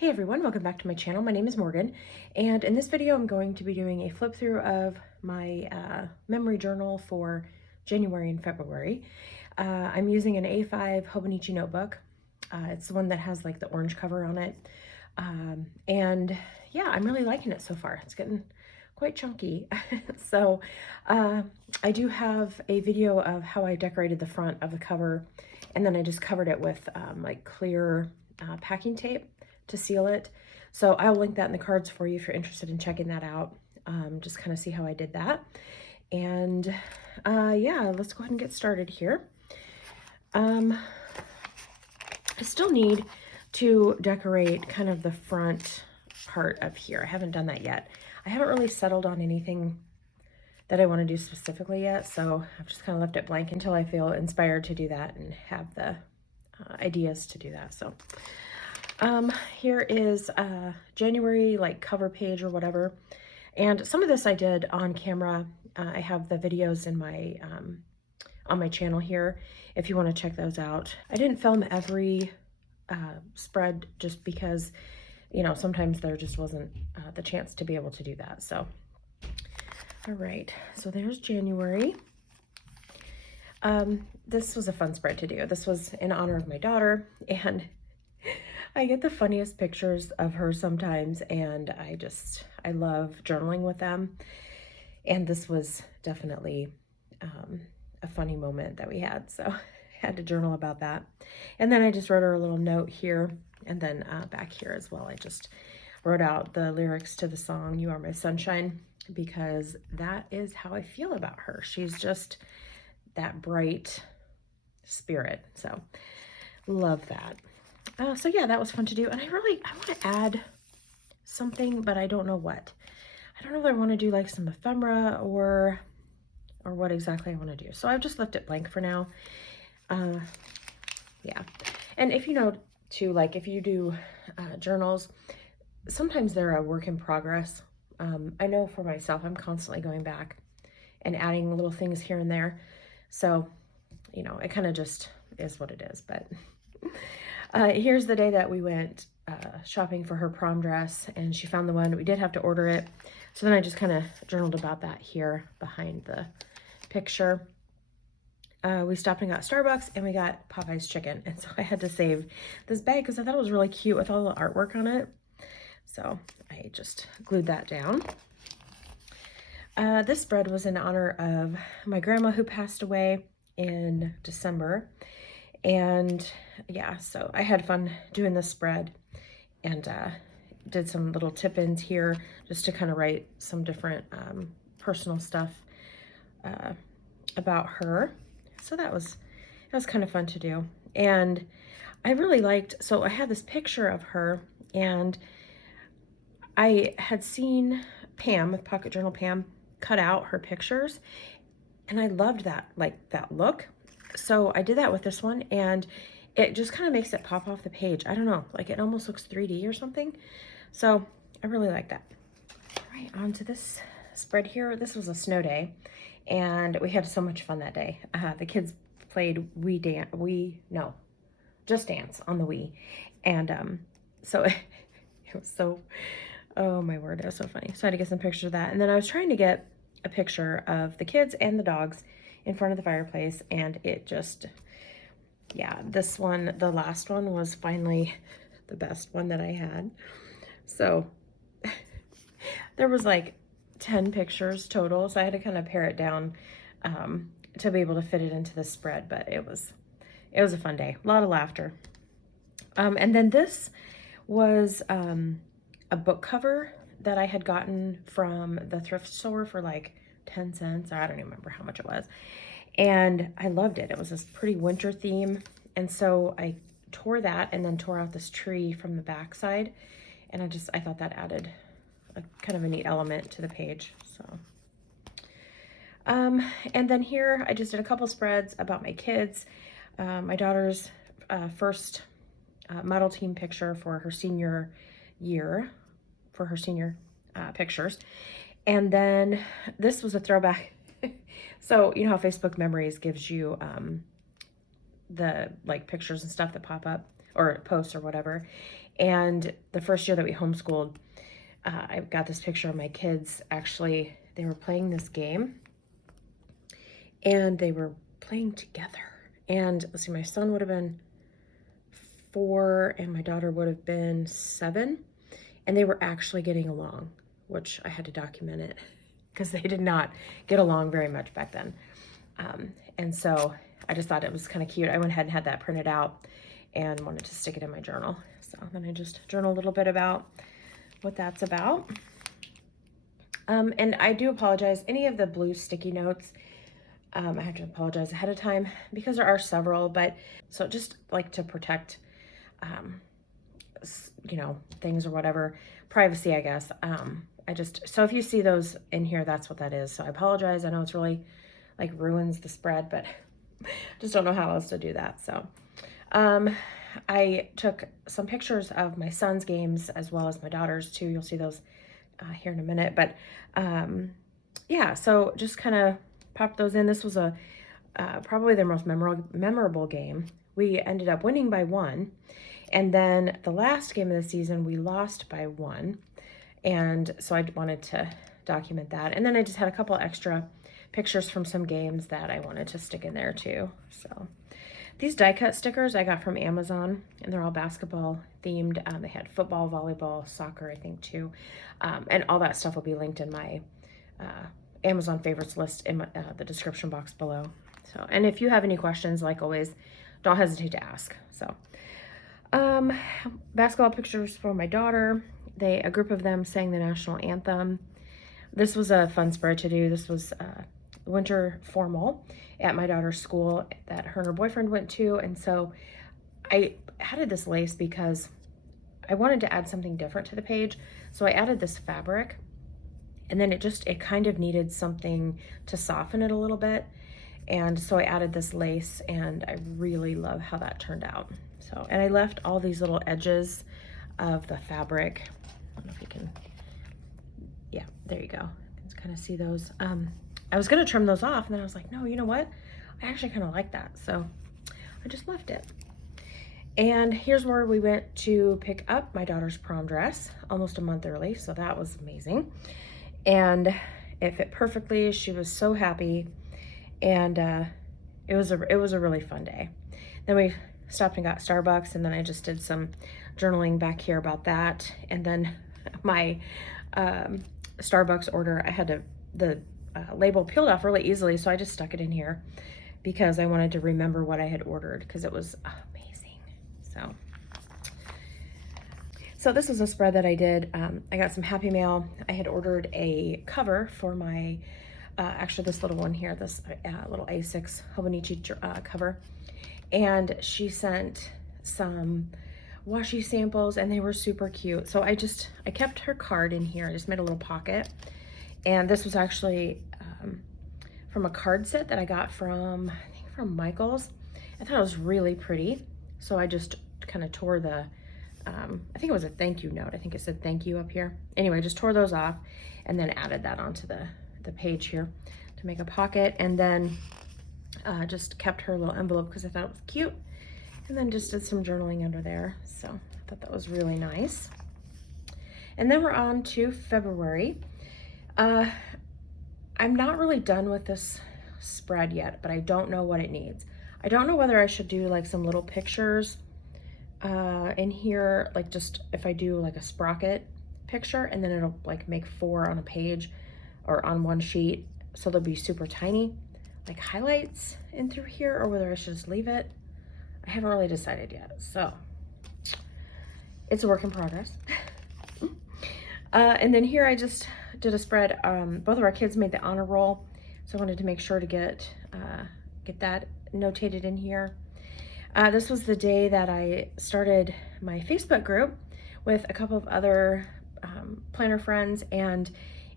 Hey everyone, welcome back to my channel. My name is Morgan, and in this video I'm going to be doing a flip through of my memory journal for January and February. I'm using an A5 hobonichi notebook. It's the one that has like the orange cover on it. And yeah, I'm really liking it so far. It's getting quite chunky. So I do have a video of how I decorated the front of the cover, and then I just covered it with like clear packing tape to seal it. So I'll link that in the cards for you if you're interested in checking that out. Just kind of see how I did that. And yeah, let's go ahead and get started here. I still need to decorate kind of the front part of here. I haven't done that yet. I haven't really settled on anything that I want to do specifically yet, so I've just kind of left it blank until I feel inspired to do that and have the ideas to do that. So here is January like cover page or whatever, and some of this I did on camera. I have the videos in my on my channel here if you want to check those out. I didn't film every spread just because, you know, sometimes there just wasn't the chance to be able to do that. So all right, so there's January. This was a fun spread to do. This was in honor of my daughter, and I get the funniest pictures of her sometimes, and I love journaling with them. And this was definitely a funny moment that we had, so I had to journal about that. And then I just wrote her a little note here, and then back here as well, I just wrote out the lyrics to the song "You Are My Sunshine," because that is how I feel about her. She's just that bright spirit, so love that. So yeah, that was fun to do, and I want to add something, but I don't know what. I don't know if I want to do like some ephemera or what exactly I want to do. So I've just left it blank for now. Yeah, and if you know too, like if you do journals, sometimes they're a work in progress. I know for myself, I'm constantly going back and adding little things here and there. So, you know, it kind of just is what it is, but here's the day that we went shopping for her prom dress, and she found the one. We did have to order it. So then I just kind of journaled about that here behind the picture. We stopped and got Starbucks, and we got Popeye's chicken. And so I had to save this bag because I thought it was really cute with all the artwork on it. So I just glued that down. This spread was in honor of my grandma who passed away in December. And yeah, so I had fun doing this spread, and did some little tip-ins here just to kind of write some different personal stuff about her. So that was kind of fun to do. And I really liked, so I had this picture of her, and I had seen Pam with Pocket Journal Pam cut out her pictures, and I loved that, like that look. So I did that with this one, and it just kind of makes it pop off the page. I don't know, like it almost looks 3D or something. So I really like that. All right, on to this spread here. This was a snow day, and we had so much fun that day. The kids played Just Dance on the Wii. And so it was so, oh my word, it was so funny. So I had to get some pictures of that. And then I was trying to get a picture of the kids and the dogs in front of the fireplace, and it just, yeah, this one, the last one, was finally the best one that I had. So there was like 10 pictures total, so I had to kind of pare it down to be able to fit it into the spread, but it was a fun day, a lot of laughter. And then this was a book cover that I had gotten from the thrift store for like 10 cents, or I don't even remember how much it was. And I loved it. It was this pretty winter theme. And so I tore that and then tore out this tree from the back side. And I thought that added a kind of a neat element to the page. So, and then here I just did a couple spreads about my kids. My daughter's first model team picture for her senior year, for her senior pictures. And then this was a throwback. So you know how Facebook Memories gives you the like pictures and stuff that pop up, or posts or whatever. And the first year that we homeschooled, I got this picture of my kids. Actually, they were playing this game and they were playing together. And let's see, my son would have been 4 and my daughter would have been 7. And they were actually getting along, which I had to document it because they did not get along very much back then. And so I just thought it was kind of cute. I went ahead and had that printed out and wanted to stick it in my journal. So then I just journal a little bit about what that's about. And I do apologize. Any of the blue sticky notes, I have to apologize ahead of time because there are several, but so just like to protect, you know, things or whatever, privacy, I guess. So if you see those in here, that's what that is. So I apologize. I know it's really like ruins the spread, but just don't know how else to do that. So, I took some pictures of my son's games as well as my daughter's too. You'll see those here in a minute, but yeah, so just kind of popped those in. This was probably their most memorable game. We ended up winning by 1, and then the last game of the season we lost by 1, and so I wanted to document that. And then I just had a couple extra pictures from some games that I wanted to stick in there too. So these die cut stickers I got from Amazon, and they're all basketball themed. They had football, volleyball, soccer, I think too. And all that stuff will be linked in my Amazon favorites list in the description box below. So, and if you have any questions, like always, don't hesitate to ask. So, basketball pictures for my daughter. A group of them sang the national anthem. This was a fun spread to do. This was winter formal at my daughter's school that her and her boyfriend went to. And so I added this lace because I wanted to add something different to the page. So I added this fabric, and then it kind of needed something to soften it a little bit. And so I added this lace, and I really love how that turned out. So, and I left all these little edges of the fabric. I don't know if you can, yeah, there you go. You can kind of see those. I was gonna trim those off, and then I was like, no, you know what? I actually kind of like that. So I just left it. And here's where we went to pick up my daughter's prom dress almost a month early. So that was amazing. And it fit perfectly. She was so happy. And it was a really fun day. Then we stopped and got Starbucks, and then I just did some journaling back here about that. And then my Starbucks order, I had the label peeled off really easily, so I just stuck it in here because I wanted to remember what I had ordered because it was amazing. So this was a spread that I did. I got some Happy Mail. I had ordered a cover for my actually this little one here, this little A6 hobonichi cover, and she sent some washi samples, and they were super cute. So I kept her card in here. I just made a little pocket. And this was actually from a card set that I got from, I think from Michael's. I thought it was really pretty. So I just kind of tore the, I think it was a thank you note. I think it said thank you up here. Anyway, I just tore those off and then added that onto the page here to make a pocket. And then just kept her little envelope because I thought it was cute. And then just did some journaling under there. So I thought that was really nice. And then we're on to February. I'm not really done with this spread yet, but I don't know what it needs. I don't know whether I should do like some little pictures in here, like just if I do like a sprocket picture and then it'll like make 4 on a page or on one sheet, so they'll be super tiny, like highlights in through here, or whether I should just leave it. I haven't really decided yet, so it's a work in progress. And then here I just did a spread. Both of our kids made the honor roll, so I wanted to make sure to get that notated in here. This was the day that I started my Facebook group with a couple of other planner friends, and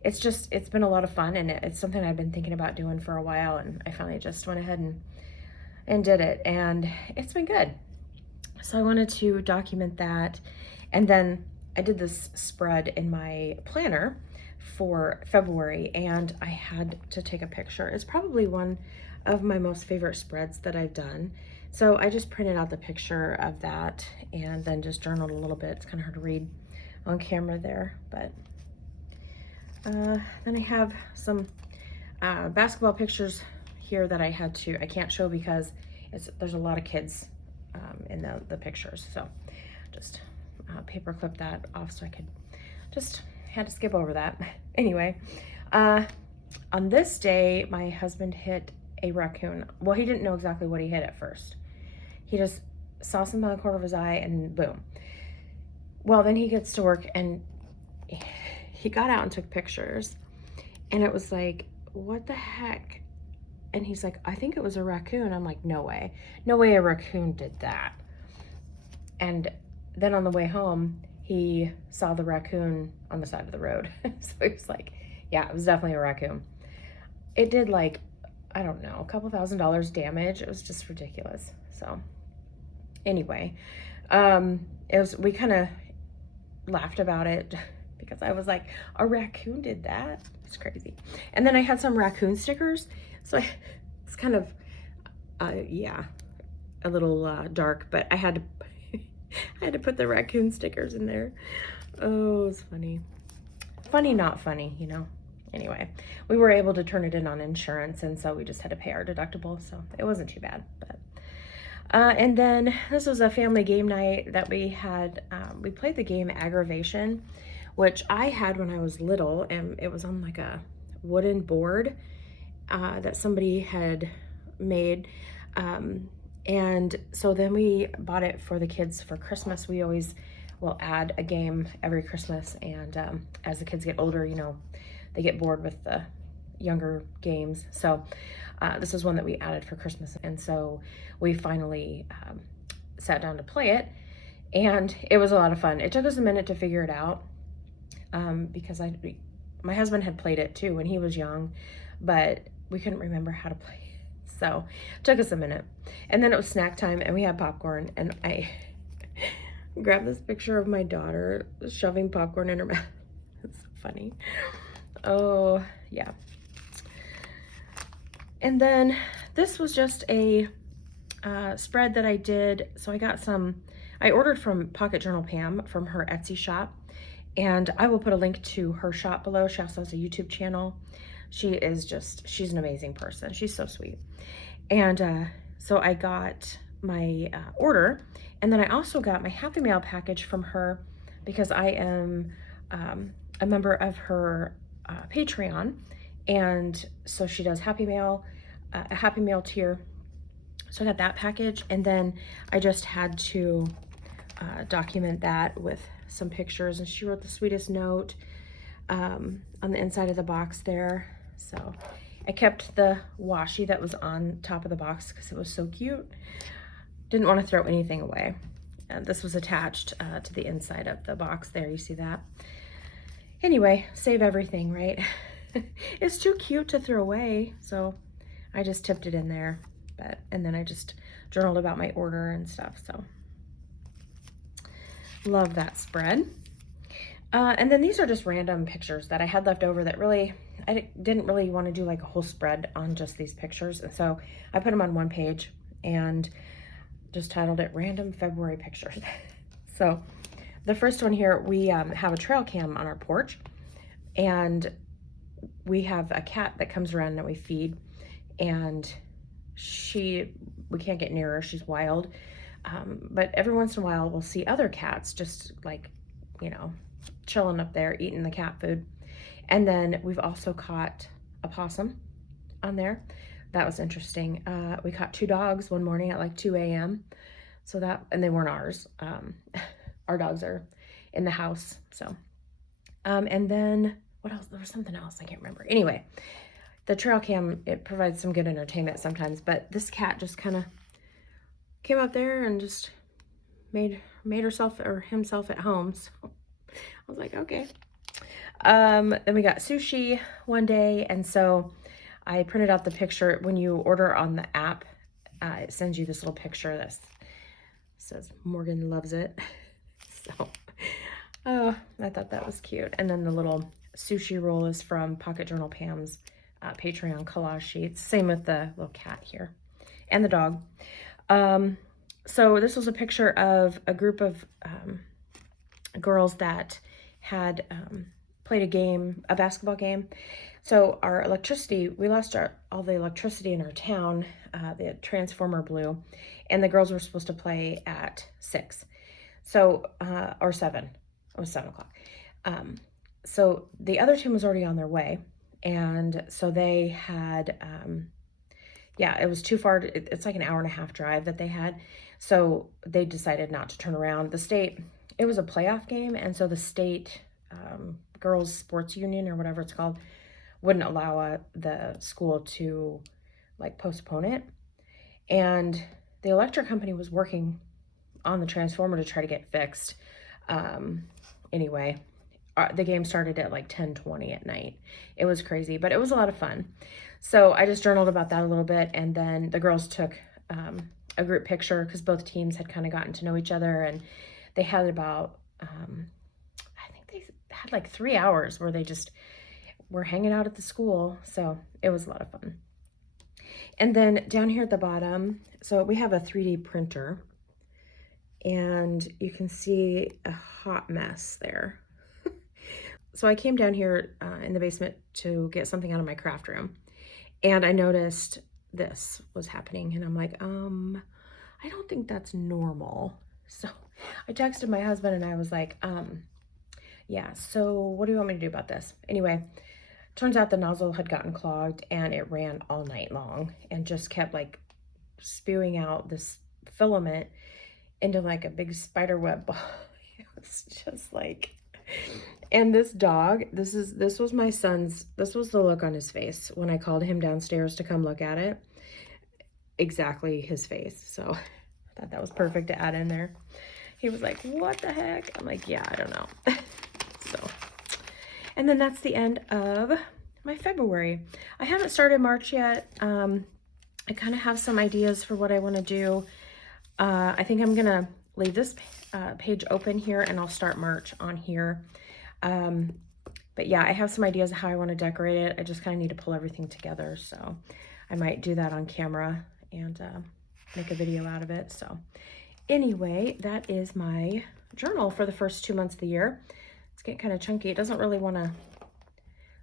it's been a lot of fun, and it's something I've been thinking about doing for a while, and I finally just went ahead and did it, and it's been good. So I wanted to document that, and then I did this spread in my planner for February, and I had to take a picture. It's probably one of my most favorite spreads that I've done So I just printed out the picture of that and then just journaled a little bit. It's kind of hard to read on camera there, but then I have some basketball pictures here that I can't show because there's a lot of kids in the pictures. So just paper clip that off so I could had to skip over that. Anyway, on this day, my husband hit a raccoon. Well, he didn't know exactly what he hit at first. He just saw something on the corner of his eye and boom. Well, then he gets to work and he got out and took pictures and it was like, what the heck? And he's like, I think it was a raccoon. I'm like, no way a raccoon did that. And then on the way home, he saw the raccoon on the side of the road. So he was like, yeah, it was definitely a raccoon. It did like, I don't know, a couple $1,000 damage. It was just ridiculous. So anyway, we kind of laughed about it because I was like, a raccoon did that? It's crazy. And then I had some raccoon stickers. So it's kind of, yeah, a little dark, but I had to put the raccoon stickers in there. Oh, it's funny. Funny, not funny, you know. Anyway, we were able to turn it in on insurance, and so we just had to pay our deductible, so it wasn't too bad. But and then this was a family game night that we had. We played the game Aggravation, which I had when I was little, and it was on like a wooden board that somebody had made. And so then we bought it for the kids for Christmas. We always will add a game every Christmas, and as the kids get older, you know, they get bored with the younger games. So this is one that we added for Christmas, and so we finally sat down to play it, and it was a lot of fun. It took us a minute to figure it out because my husband had played it too when he was young, but we couldn't remember how to play it. So it took us a minute. And then it was snack time and we had popcorn, and I grabbed this picture of my daughter shoving popcorn in her mouth. It's so funny. Oh, yeah. And then this was just a spread that I did. So I ordered from Pocket Journal Pam from her Etsy shop, and I will put a link to her shop below. She also has a YouTube channel. She's an amazing person. She's so sweet. And so I got my order, and then I also got my Happy Mail package from her because I am a member of her Patreon, and so she does Happy Mail, a Happy Mail tier. So I got that package, and then I just had to document that with some pictures, and she wrote the sweetest note on the inside of the box there. So I kept the washi that was on top of the box because it was so cute. Didn't want to throw anything away. And this was attached to the inside of the box there. You see that? Anyway, save everything, right? It's too cute to throw away. So I just tipped it in there. And then I just journaled about my order and stuff. So love that spread. And then these are just random pictures that I had left over that I didn't really want to do like a whole spread on just these pictures. And so I put them on one page and just titled it Random February Pictures. So the first one here, we have a trail cam on our porch, and we have a cat that comes around that we feed, and we can't get near her. She's wild. But every once in a while we'll see other cats just like, you know, chilling up there eating the cat food. And then we've also caught a possum on there. That was interesting. We caught 2 dogs one morning at like 2 a.m. And they weren't ours. Our dogs are in the house. So, and then what else? There was something else. I can't remember. Anyway, the trail cam, it provides some good entertainment sometimes, but this cat just kind of came up there and just made herself or himself at home. So I was like, okay. Then we got sushi one day, and so I printed out the picture. When you order on the app, it sends you this little picture that says Morgan loves it. So, oh, I thought that was cute. And then the little sushi roll is from Pocket Journal Pam's Patreon collage sheets. Same with the little cat here and the dog. So this was a picture of a group of girls that had played a basketball game. So our electricity, we lost all the electricity in our town. The transformer blew, and the girls were supposed to play at 6. So, or 7. It was 7 o'clock. So the other team was already on their way. And so they had, yeah, it was too far. It's like an hour and a half drive that they had. So they decided not to turn around. The state, it was a playoff game. And so the state girls sports union or whatever it's called wouldn't allow the school to like postpone it. And the electric company was working on the transformer to try to get fixed. Anyway, the game started at like 10:20 at night. It was crazy, but it was a lot of fun. So I just journaled about that a little bit, and then the girls took a group picture because both teams had kind of gotten to know each other, and they had about, I think they had like 3 hours where they just were hanging out at the school. So it was a lot of fun. And then down here at the bottom, so we have a 3D printer, and you can see a hot mess there. So I came down here in the basement to get something out of my craft room, and I noticed this was happening, and I'm like, I don't think that's normal. So I texted my husband and I was like, yeah, so what do you want me to do about this? Anyway, turns out the nozzle had gotten clogged, and it ran all night long and just kept like spewing out this filament into like a big spider web ball. It was just like, and this dog, this was my son's, this was the look on his face when I called him downstairs to come look at it. Exactly his face. So I thought that was perfect to add in there. He was like, what the heck? I'm like, yeah, I don't know. So, and then that's the end of my February. I haven't started March yet. I kind of have some ideas for what I want to do. I think I'm gonna leave this page open here, and I'll start March on here. But yeah, I have some ideas of how I want to decorate it. I just kind of need to pull everything together. So I might do that on camera and make a video out of it. So anyway, that is my journal for the first 2 months of the year. It's getting kind of chunky. It doesn't really want to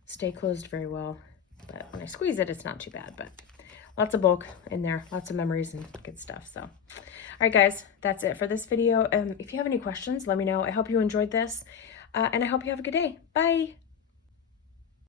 stay closed very well, but when I squeeze it, it's not too bad. But lots of bulk in there, lots of memories and good stuff. So, all right, guys, that's it for this video. If you have any questions, let me know. I hope you enjoyed this, and I hope you have a good day. Bye.